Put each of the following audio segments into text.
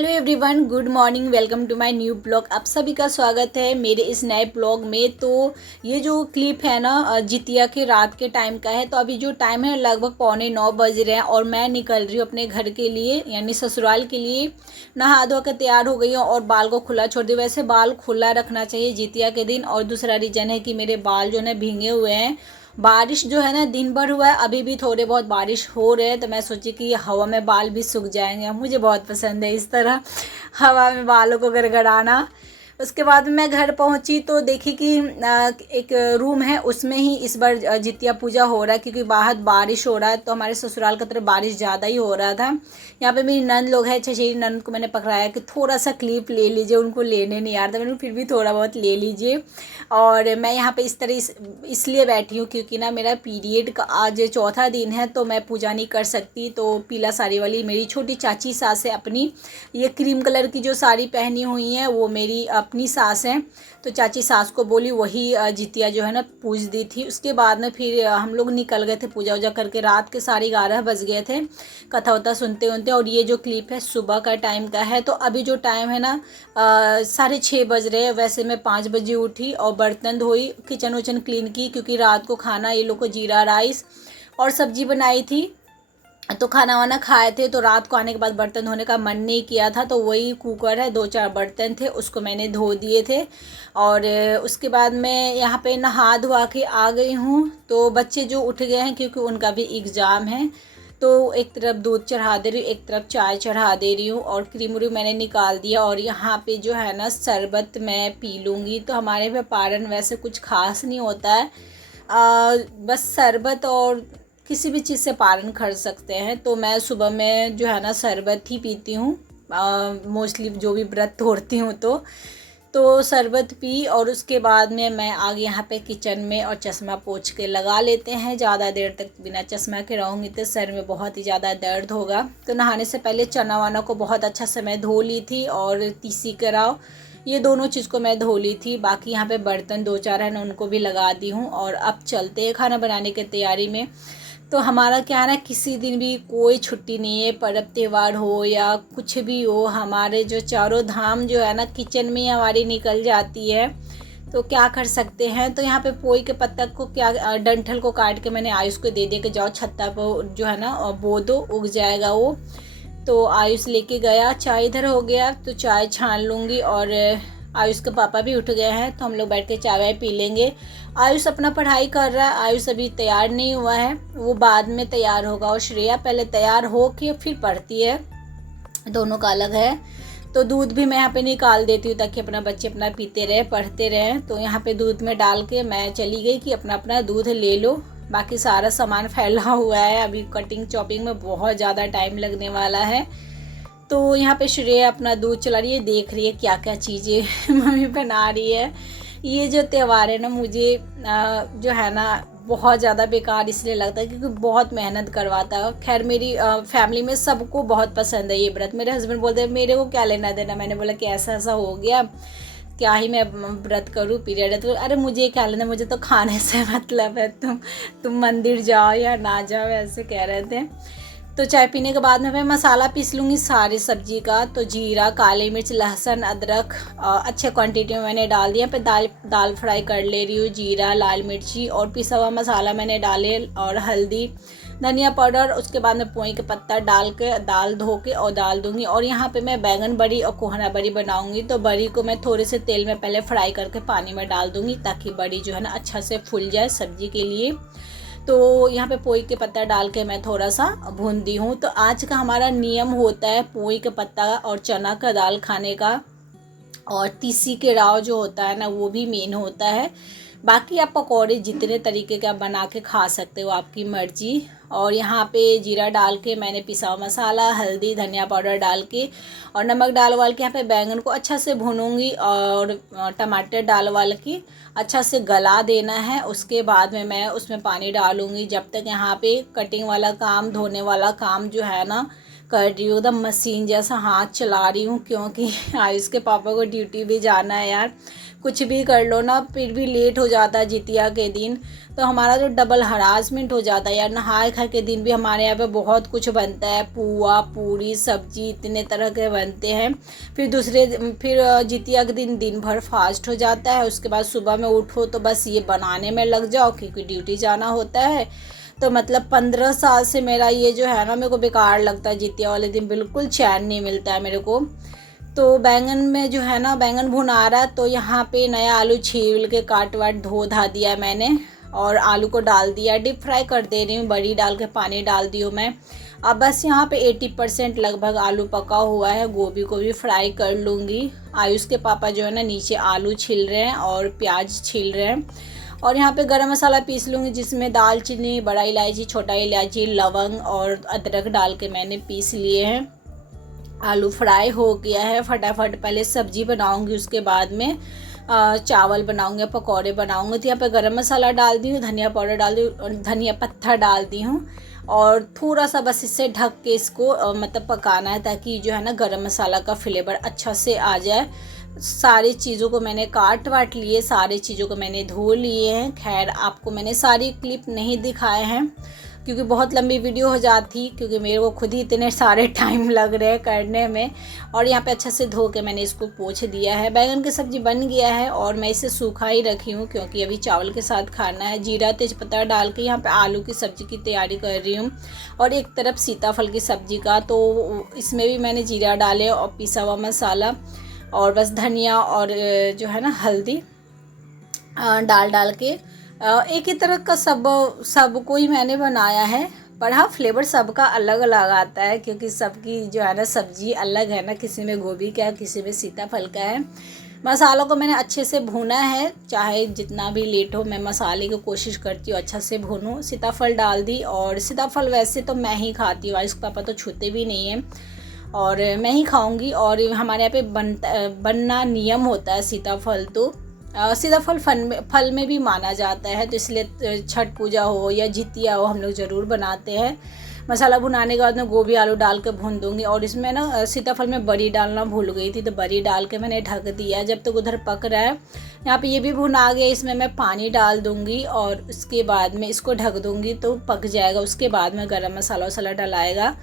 Hello everyone, good morning. Welcome to my new blog. आप सभी का स्वागत है मेरे इस नए ब्लॉग में। तो ये जो क्लिप है ना, जितिया के रात के टाइम का है। तो अभी जो टाइम है लगभग 8:45 बज रहे हैं और मैं निकल रही हूँ अपने घर के लिए, यानी ससुराल के लिए। नहा धो कर तैयार हो गई हूँ और बाल को खुला छोड़ दी। वैसे बाल खुला रखना चाहिए जितिया के दिन। और दूसरा रीज़न है कि मेरे बाल जो है भींगे हुए हैं। बारिश जो है ना दिन भर हुआ है, अभी भी थोड़े बहुत बारिश हो रहे हैं। तो मैं सोची कि हवा में बाल भी सूख जाएंगे। मुझे बहुत पसंद है इस तरह हवा में बालों को गड़गड़ाना। उसके बाद मैं घर पहुंची तो देखी कि एक रूम है, उसमें ही इस बार जितिया पूजा हो रहा है, क्योंकि बाहर बारिश हो रहा है। तो हमारे ससुराल की तरफ बारिश ज़्यादा ही हो रहा था। यहाँ पे मेरी नंद लोग हैं, चचेरी नंद को मैंने पकड़ाया कि थोड़ा सा क्लिप ले लीजिए, उनको लेने नहीं आ रहा था। मैंने फिर भी थोड़ा बहुत ले लीजिए। और मैं यहाँ पे इस तरह इसलिए बैठी हूँ क्योंकि ना मेरा पीरियड का आज चौथा दिन है, तो मैं पूजा नहीं कर सकती। तो पीला साड़ी वाली मेरी छोटी चाची सास है अपनी, ये क्रीम कलर की जो साड़ी पहनी हुई है वो मेरी अपनी सास है। तो चाची सास को बोली वही जितिया जो है ना पूज दी थी। उसके बाद में फिर हम लोग निकल गए थे पूजा वूजा करके। रात के 11:30 बज गए थे कथा वथा सुनते सुनते। और ये जो क्लिप है सुबह का टाइम का है। तो अभी जो टाइम है ना 6:30 बज रहे हैं। वैसे मैं 5 बजे उठी और बर्तन धोई, किचन वचन क्लीन की, क्योंकि रात को खाना ये लोग को जीरा राइस और सब्जी बनाई थी। तो खाना वाना खाए थे। तो रात को आने के बाद बर्तन धोने का मन नहीं किया था, तो वही कुकर है, 2-4 बर्तन थे, उसको मैंने धो दिए थे। और उसके बाद मैं यहाँ पे नहा धोआ के आ गई हूँ। तो बच्चे जो उठ गए हैं क्योंकि उनका भी एग्ज़ाम है, तो एक तरफ दूध चढ़ा दे रही हूँ, एक तरफ चाय चढ़ा दे रही हूँ। और क्रीम व्रीम मैंने निकाल दिया। और यहाँ पे जो है ना शरबत मैं पी लूँगी। तो हमारे पे पारण वैसे कुछ खास नहीं होता है, बस शरबत और किसी भी चीज़ से पारण कर सकते हैं। तो मैं सुबह में जो है ना शरबत ही पीती हूँ, मोस्टली जो भी व्रत तोड़ती हूँ। तो शरबत पी और उसके बाद में मैं आ गई यहाँ पे किचन में। और चश्मा पोंछ के लगा लेते हैं। ज़्यादा देर तक बिना चश्मा के रहूँगी तो सर में बहुत ही ज़्यादा दर्द होगा। तो नहाने से पहले चना वाना को बहुत अच्छा से मैं धो ली थी, और तीसी कराओ, ये दोनों चीज़ को मैं धो ली थी। बाकी यहाँ पे बर्तन 2-4 हैं ना, उनको भी लगा दी हूँ। और अब चलते हैं खाना बनाने की तैयारी में। तो हमारा क्या है ना, किसी दिन भी कोई छुट्टी नहीं है, पर्व त्यौहार हो या कुछ भी हो, हमारे जो चारों धाम जो है ना किचन में ही हमारी निकल जाती है। तो क्या कर सकते हैं। तो यहाँ पे पोई के पत्ता को क्या डंठल को काट के मैंने आयुष को दे दिया कि जाओ छत्ता पर जो है ना बो दो, उग जाएगा वो। तो आयुष लेके गया। चाय इधर हो गया तो चाय छान लूँगी। और आयुष के पापा भी उठ गए हैं, तो हम लोग बैठ के चाय वाय पी लेंगे। आयुष अपना पढ़ाई कर रहा है। आयुष अभी तैयार नहीं हुआ है, वो बाद में तैयार होगा। और श्रेया पहले तैयार हो के फिर पढ़ती है, दोनों का अलग है। तो दूध भी मैं यहाँ पे निकाल देती हूँ ताकि अपना बच्चे अपना पीते रहे, पढ़ते रहें। तो यहाँ पे दूध में डाल के मैं चली गई कि अपना अपना दूध ले लो। बाकी सारा सामान फैला हुआ है, अभी कटिंग चॉपिंग में बहुत ज़्यादा टाइम लगने वाला है। तो यहाँ पे श्रेया अपना दूध चला रही है, देख रही है क्या क्या चीज़ें मम्मी बना रही है। ये जो त्यौहार है ना, मुझे जो है ना बहुत ज़्यादा बेकार इसलिए लगता है क्योंकि बहुत मेहनत करवाता है। खैर मेरी फैमिली में सबको बहुत पसंद है ये व्रत। मेरे हस्बैंड बोलते हैं मेरे को क्या लेना देना। मैंने बोला कि ऐसा ऐसा हो गया, क्या ही मैं व्रत करूँ, पीरियड है। तो अरे मुझे क्या लेना, मुझे तो खाने से मतलब है, तुम मंदिर जाओ या ना जाओ, ऐसे कह रहे थे। तो चाय पीने के बाद में मैं मसाला पीस लूँगी सारी सब्जी का। तो जीरा, काली मिर्च, लहसुन, अदरक अच्छे क्वांटिटी में मैंने डाल दिया। फिर दाल फ्राई कर ले रही हूँ। जीरा, लाल मिर्ची और पिसा हुआ मसाला मैंने डाले, और हल्दी, धनिया पाउडर। उसके बाद में पोई के पत्ता डाल के दाल धो के और डाल दूँगी। और यहाँ पे मैं बैंगन बड़ी और कोहना बड़ी बनाऊँगी। तो बड़ी को मैं थोड़े से तेल में पहले फ्राई करके पानी में डाल दूँगी ताकि बड़ी जो है ना अच्छा से फूल जाए सब्जी के लिए। तो यहाँ पे पोई के पत्ता डाल के मैं थोड़ा सा भून दी हूँ। तो आज का हमारा नियम होता है पोई के पत्ता और चना का दाल खाने का, और तीसी के राव जो होता है ना वो भी मेन होता है। बाकी आप पकौड़े जितने तरीके के आप बना के खा सकते हो, आपकी मर्जी। और यहाँ पे जीरा डाल के मैंने पिसा हुआ मसाला, हल्दी, धनिया पाउडर डाल के और नमक डाल वाल के यहाँ पे बैंगन को अच्छा से भूनूंगी। और टमाटर डाल वाल के अच्छा से गला देना है। उसके बाद में मैं उसमें पानी डालूंगी। जब तक यहाँ पे कटिंग वाला काम, धोने वाला काम जो है ना कर रही हूँ, एकदम मशीन जैसा हाथ चला रही हूँ, क्योंकि आयुष के पापा को ड्यूटी भी जाना है यार। कुछ भी कर लो ना, फिर भी लेट हो जाता है जितिया के दिन, तो हमारा जो डबल हरासमेंट हो जाता है यार। नहाए खाए के दिन भी हमारे यहाँ पे बहुत कुछ बनता है, पुआ पूरी सब्जी इतने तरह के बनते हैं। फिर जितिया के दिन दिन भर फास्ट हो जाता है। उसके बाद सुबह में उठो तो बस ये बनाने में लग जाओ, क्योंकि ड्यूटी जाना होता है। तो मतलब 15 साल से मेरा ये जो है ना, मेरे को बेकार लगता है जितिया वाले दिन, बिल्कुल चैन नहीं मिलता है मेरे को। तो बैंगन में जो है ना, बैंगन भुना रहा, तो यहाँ पे नया आलू छील के काट वाट धो धा दिया मैंने, और आलू को डाल दिया, डीप फ्राई कर दे रही हूँ, बड़ी डाल के पानी डाल दी हूँ मैं। अब बस यहाँ पे 80% लगभग आलू पका हुआ है, गोभी को भी फ्राई कर लूँगी। आयुष के पापा जो है ना नीचे आलू छील रहे हैं और प्याज छील रहे हैं, और यहाँ पे गरम मसाला पीस लूँगी, जिसमें दालचीनी, बड़ा इलायची, छोटा इलायची, लवंग और अदरक डाल के मैंने पीस लिए हैं। आलू फ्राई हो गया है, फटाफट पहले सब्जी बनाऊंगी, उसके बाद में चावल बनाऊंगी, पकौड़े बनाऊंगी। तो यहाँ पे गरम मसाला डाल दी हूँ, धनिया पाउडर डाल दी हूँ, धनिया पत्ता डाल दी हूँ, और थोड़ा सा बस इससे ढक के इसको मतलब पकाना है, ताकि जो है ना गरम मसाला का फ्लेवर अच्छा से आ जाए। सारी चीज़ों को मैंने काट वाट लिए, सारी चीज़ों को मैंने धो लिए हैं। खैर आपको मैंने सारी क्लिप नहीं दिखाए हैं, क्योंकि बहुत लंबी वीडियो हो जाती, क्योंकि मेरे को खुद ही इतने सारे टाइम लग रहे हैं करने में। और यहाँ पे अच्छे से धो के मैंने इसको पोंछ दिया है। बैंगन की सब्ज़ी बन गया है, और मैं इसे सूखा ही रखी हूँ, क्योंकि अभी चावल के साथ खाना है। जीरा तेज़पत्ता डाल के यहाँ पे आलू की सब्ज़ी की तैयारी कर रही हूँ, और एक तरफ सीताफल की सब्ज़ी का, तो इसमें भी मैंने जीरा डाले और पिसा हुआ मसाला, और बस धनिया और जो है ना हल्दी डाल के एक ही तरह का सब को ही मैंने बनाया है। पर हाँ, फ्लेवर सबका अलग अलग आता है, क्योंकि सबकी जो है ना सब्ज़ी अलग है ना, किसी में गोभी का है, किसी में सीताफल का है। मसालों को मैंने अच्छे से भूना है, चाहे जितना भी लेट हो, मैं मसाले की कोशिश करती हूँ अच्छा से भूनूँ। सीताफल डाल दी, और सीताफल वैसे तो मैं ही खाती हूँ, आयुष पापा तो छूते भी नहीं हैं, और मैं ही खाऊंगी। और हमारे यहाँ पे बनना नियम होता है सीताफल, तो सीताफल फल में भी माना जाता है, तो इसलिए छठ पूजा हो या जितिया हो, हम लोग ज़रूर बनाते हैं। मसाला भुनाने के बाद में गोभी आलू डाल के भून दूंगी, और इसमें ना सीताफल में बड़ी डालना भूल गई थी, तो बड़ी डाल के मैंने ढक दिया। जब तक उधर पक रहा है, यहाँ पे ये भी भुन आ गया, इसमें मैं पानी डाल दूंगी, और उसके बाद में इसको ढक दूंगी तो पक जाएगा। उसके बाद में गरम मसाला वसाला डलाएगा।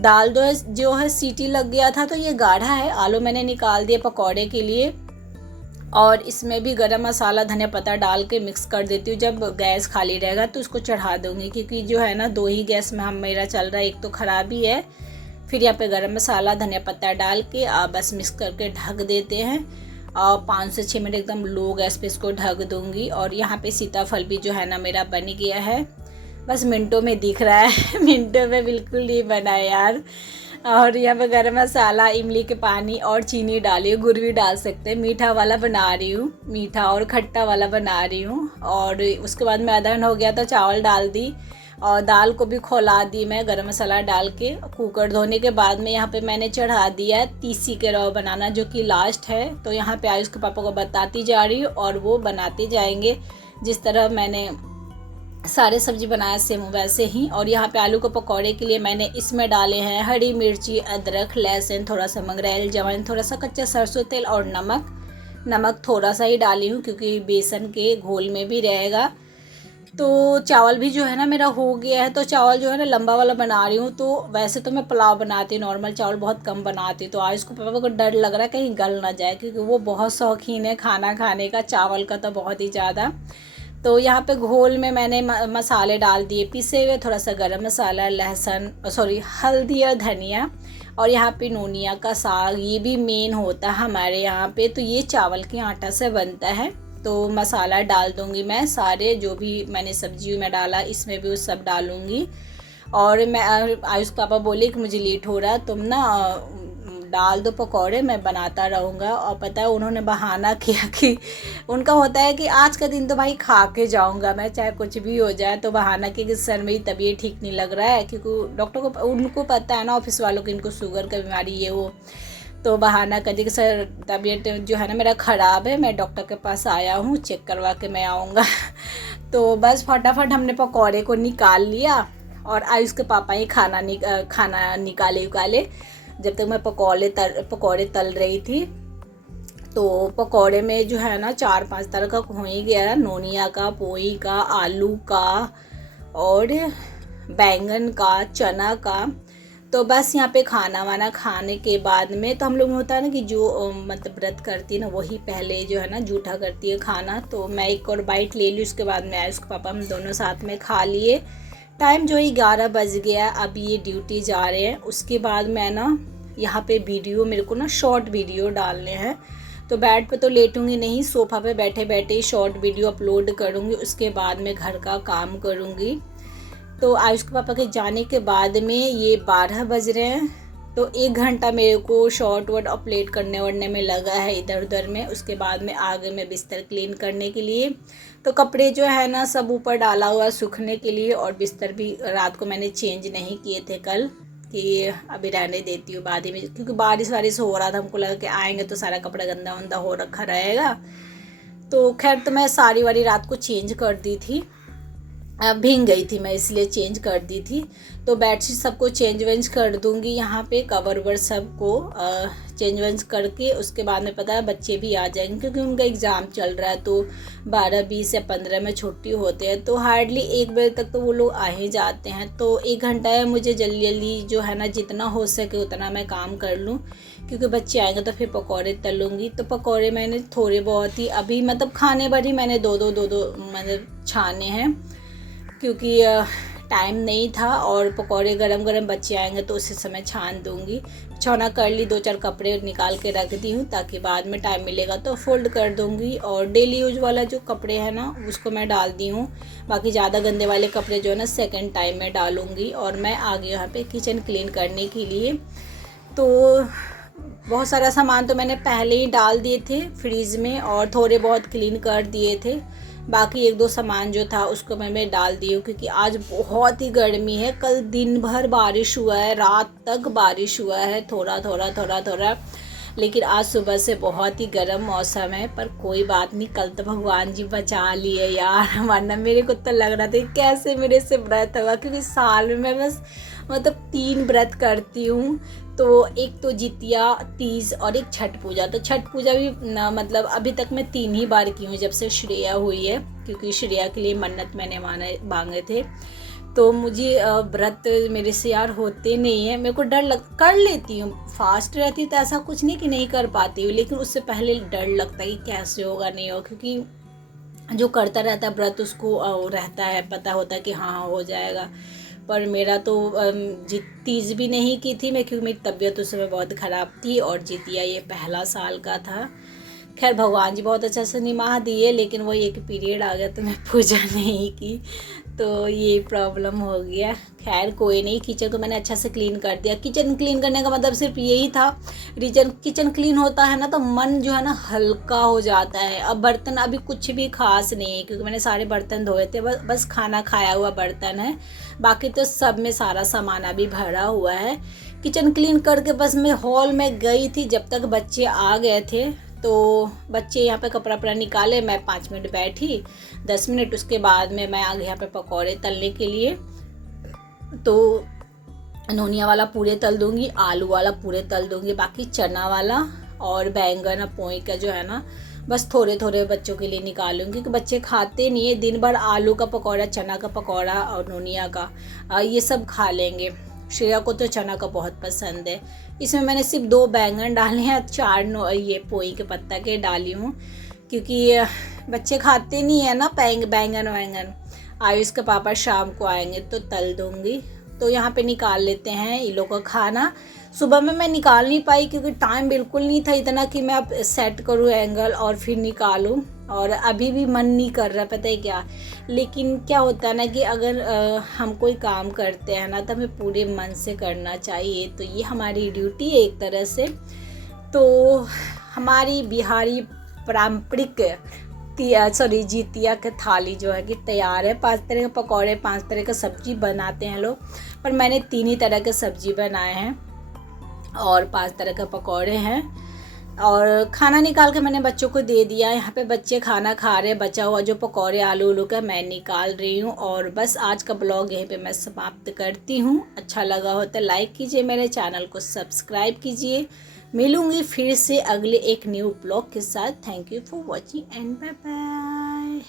दाल जो है सीटी लग गया था, तो ये गाढ़ा है। आलू मैंने निकाल दिया पकौड़े के लिए, और इसमें भी गरम मसाला धनिया पत्ता डाल के मिक्स कर देती हूँ। जब गैस खाली रहेगा तो उसको चढ़ा दूँगी, क्योंकि जो है ना 2 ही गैस में मेरा चल रहा है, एक तो ख़राब ही है। फिर यहाँ पे गरम मसाला धनिया पत्ता डाल के बस मिक्स करके ढक देते हैं, और 5 से 6 मिनट एकदम लो गैस पे इसको ढक दूँगी। और यहाँ पे सीताफल भी जो है ना मेरा बन गया है, बस मिनटों में दिख रहा है मिनटों में बिल्कुल नहीं बना यार। और यहाँ पे गरम मसाला, इमली के पानी और चीनी डाली, गुड़ भी डाल सकते हैं। मीठा वाला बना रही हूँ, मीठा और खट्टा वाला बना रही हूँ। और उसके बाद में आधा घंटा हो गया तो चावल डाल दी, और दाल को भी खौला दी मैं गरम मसाला डाल के। कुकर धोने के बाद में यहाँ पे मैंने चढ़ा दिया है तीसी के रवा बनाना, जो कि लास्ट है। तो यहाँ पे आयुष के पापा को बताती जा रही हूँ, और वो बनाते जाएंगे जिस तरह मैंने सारे सब्जी बनाया सेम वैसे ही। और यहाँ पे आलू को पकौड़े के लिए मैंने इसमें डाले हैं हरी मिर्ची, अदरक, लहसुन, थोड़ा सा मंगरेल, जवाइन, थोड़ा सा कच्चा सरसों तेल, और नमक थोड़ा सा ही डाली हूँ, क्योंकि बेसन के घोल में भी रहेगा। तो चावल भी जो है ना मेरा हो गया है। तो चावल जो है ना लंबा वाला बना रही हूँ। तो वैसे तो मैं पुलाव बनाती हूँ, नॉर्मल चावल बहुत कम बनाती हूँ। तो आज इसको पापा को डर लग रहा है कहीं गल ना जाए, क्योंकि वो बहुत शौकीन है खाना खाने का, चावल का तो बहुत ही ज़्यादा। तो यहाँ पे घोल में मैंने मसाले डाल दिए पिसे हुए, थोड़ा सा गरम मसाला, हल्दी और धनिया, और यहाँ पे नोनिया का साग, ये भी मेन होता है हमारे यहाँ पे। तो ये चावल के आटा से बनता है। तो मसाला डाल दूँगी मैं, सारे जो भी मैंने सब्जी में डाला इसमें भी वो सब डालूँगी। और मैं आयुष पापा बोले कि मुझे लेट हो रहा है, तुम ना डाल दो पकौड़े, मैं बनाता रहूँगा। और पता है उन्होंने बहाना किया कि उनका होता है कि आज का दिन तो भाई खा के जाऊँगा मैं, चाहे कुछ भी हो जाए। तो बहाना किया कि सर मेरी तबीयत ठीक नहीं लग रहा है, क्योंकि डॉक्टर को उनको पता है ना, ऑफिस वालों को, इनको शुगर का बीमारी ये वो। तो बहाना कर दिया कि सर तबीयत जो है ना मेरा ख़राब है, मैं डॉक्टर के पास आया हूँ, चेक करवा के मैं आऊँगा। तो बस फटाफट हमने पकौड़े को निकाल लिया, और आयुष के पापा ही खाना निकाले उकाले जब तक मैं पकौड़े तल रही थी। तो पकौड़े में जो है ना 4-5 तरह का हो ही गया, नोनिया का, पोई का, आलू का और बैंगन का, चना का। तो बस यहाँ पे खाना वाना खाने के बाद में तो हम लोग में होता है ना कि जो मतलब व्रत करती है ना वही पहले जो है ना जूठा करती है खाना। तो मैं एक और बाइट ले ली, उसके बाद में आयुष के पापा हम दोनों साथ में खा लिए। टाइम जो ही 11 बज गया, अब ये ड्यूटी जा रहे हैं। उसके बाद मैं ना यहाँ पे वीडियो, मेरे को ना शॉर्ट वीडियो डालने हैं, तो बेड पे तो लेटूंगी नहीं, सोफ़ा पे बैठे बैठे ही शॉर्ट वीडियो अपलोड करूँगी। उसके बाद में घर का काम करूँगी। तो आयुष के पापा के जाने के बाद में ये 12 बज रहे हैं, तो 1 घंटा मेरे को शॉर्ट वर्ड अपलोड करने में लगा है इधर उधर में। उसके बाद में आ गए मैं बिस्तर क्लीन करने के लिए। तो कपड़े जो है ना सब ऊपर डाला हुआ सूखने के लिए, और बिस्तर भी रात को मैंने चेंज नहीं किए थे कल, कि अभी रहने देती हूँ बाद में, क्योंकि बारिश वारिश हो रहा था, हमको लगा कि आएंगे तो सारा कपड़ा गंदा वंदा हो रखा रहेगा। तो खैर, तो मैं सारी वारी रात को चेंज कर दी थी, भीग गई थी मैं इसलिए चेंज कर दी थी। तो बेडशीट सबको चेंज वेंज कर दूंगी, यहाँ पे कवर वर सबको चेंज वेंज करके उसके बाद में पता है बच्चे भी आ जाएंगे, क्योंकि उनका एग्ज़ाम चल रहा है। तो 12, 20 या 15 में छुट्टी होते हैं, तो हार्डली 1 बजे तक तो वो लोग आ ही जाते हैं। तो 1 घंटा है, मुझे जल्दी जल्दी जो है ना जितना हो सके उतना मैं काम कर लूँ, क्योंकि बच्चे आएंगे तो फिर पकौड़े तलूँगी। तो पकौड़े मैंने थोड़े बहुत ही अभी मतलब खाने भर ही मैंने दो मतलब छाने हैं, क्योंकि टाइम नहीं था, और पकौड़े गरम गरम बच्चे आएंगे तो उसी समय छान दूंगी। छौना कर ली, 2-4 कपड़े निकाल के रख दी हूँ, ताकि बाद में टाइम मिलेगा तो फोल्ड कर दूंगी। और डेली यूज वाला जो कपड़े हैं ना उसको मैं डाल दी हूँ, बाकी ज़्यादा गंदे वाले कपड़े जो है ना सेकेंड टाइम में डालूँगी। और मैं आ गई यहाँ पे किचन क्लीन करने के लिए। तो बहुत सारा सामान तो मैंने पहले ही डाल दिए थे फ्रीज़ में, और थोड़े बहुत क्लीन कर दिए थे। बाकी 1-2 सामान जो था उसको मैं डाल दी हूँ, क्योंकि आज बहुत ही गर्मी है। कल दिन भर बारिश हुआ है, रात तक बारिश हुआ है, थोड़ा थोड़ा, लेकिन आज सुबह से बहुत ही गर्म मौसम है। पर कोई बात नहीं, कल तो भगवान जी बचा लिए यार, वरना मेरे को तो लग रहा था कैसे मेरे से व्रत होगा, क्योंकि साल में मैं बस मतलब 3 व्रत करती हूँ। तो एक तो जितिया, तीज और एक छठ पूजा। तो छठ पूजा भी मतलब अभी तक मैं 3 ही बार की हूँ जब से श्रेया हुई है, क्योंकि श्रेया के लिए मन्नत मैंने मांगे थे। तो मुझे व्रत मेरे से यार होते नहीं है, मेरे को डर कर लेती हूँ, फास्ट रहती तो ऐसा कुछ नहीं कि नहीं कर पाती हूँ, लेकिन उससे पहले डर लगता है कि कैसे होगा नहीं हो, क्योंकि जो करता रहता है व्रत उसको रहता है, पता होता है कि हाँ हो जाएगा। पर मेरा तो तीज भी नहीं की थी मैं, क्योंकि मेरी तबीयत उस समय बहुत ख़राब थी, और जितिया ये पहला साल का था। खैर भगवान जी बहुत अच्छा से निमाह दिए, लेकिन वही एक पीरियड आ गया तो मैं पूजा नहीं की, तो ये प्रॉब्लम हो गया। खैर कोई नहीं, किचन को मैंने अच्छा से क्लीन कर दिया। किचन क्लीन करने का मतलब सिर्फ यही था, किचन क्लीन होता है ना तो मन जो है ना हल्का हो जाता है। अब बर्तन अभी कुछ भी खास नहीं है, क्योंकि मैंने सारे बर्तन धोए थे, बस खाना खाया हुआ बर्तन है, बाकी तो सब में सारा सामान अभी भरा हुआ है। किचन क्लीन करके बस मैं हॉल में गई थी, जब तक बच्चे आ गए थे। तो बच्चे यहाँ पे कपड़ा वपड़ा निकाले, मैं 5 मिनट बैठी, 10 मिनट, उसके बाद में मैं आ गई यहाँ पे पकौड़े तलने के लिए। तो नोनिया वाला पूरे तल दूंगी, आलू वाला पूरे तल दूंगी, बाकी चना वाला और बैंगन पोई का जो है ना बस थोड़े थोड़े बच्चों के लिए निकालूंगी, क्योंकि बच्चे खाते नहीं है। दिन भर आलू का पकौड़ा, चना का पकौड़ा और नोनिया का ये सब खा लेंगे। श्रेया को तो चना का बहुत पसंद है। इसमें मैंने सिर्फ 2 बैंगन डाले हैं, 4 ये पोई के पत्ता के डाली हूँ, क्योंकि बच्चे खाते नहीं है ना बैंगन। आयुष के पापा शाम को आएंगे तो तल दूँगी। तो यहाँ पे निकाल लेते हैं ये लोग का खाना। सुबह में मैं निकाल नहीं पाई, क्योंकि टाइम बिल्कुल नहीं था इतना कि मैं अब सेट करूँ एंगल और फिर निकालूँ, और अभी भी मन नहीं कर रहा, पता है क्या। लेकिन क्या होता है ना कि अगर हम कोई काम करते हैं ना तो हमें पूरे मन से करना चाहिए, तो ये हमारी ड्यूटी है एक तरह से। तो हमारी बिहारी पारंपरिक जितिया के थाली जो है कि तैयार है। 5 तरह के पकौड़े, 5 तरह का सब्जी बनाते हैं लोग, पर मैंने 3 ही तरह के सब्जी बनाए हैं और 5 तरह के पकौड़े हैं। और खाना निकाल के मैंने बच्चों को दे दिया। यहाँ पे बच्चे खाना खा रहे हैं, बचा हुआ जो पकौड़े आलू उलू का मैं निकाल रही हूँ। और बस आज का ब्लॉग यहीं पे मैं समाप्त करती हूँ। अच्छा लगा हो तो लाइक कीजिए, मेरे चैनल को सब्सक्राइब कीजिए। मिलूँगी फिर से अगले एक न्यू ब्लॉग के साथ। Thank you for watching and bye bye.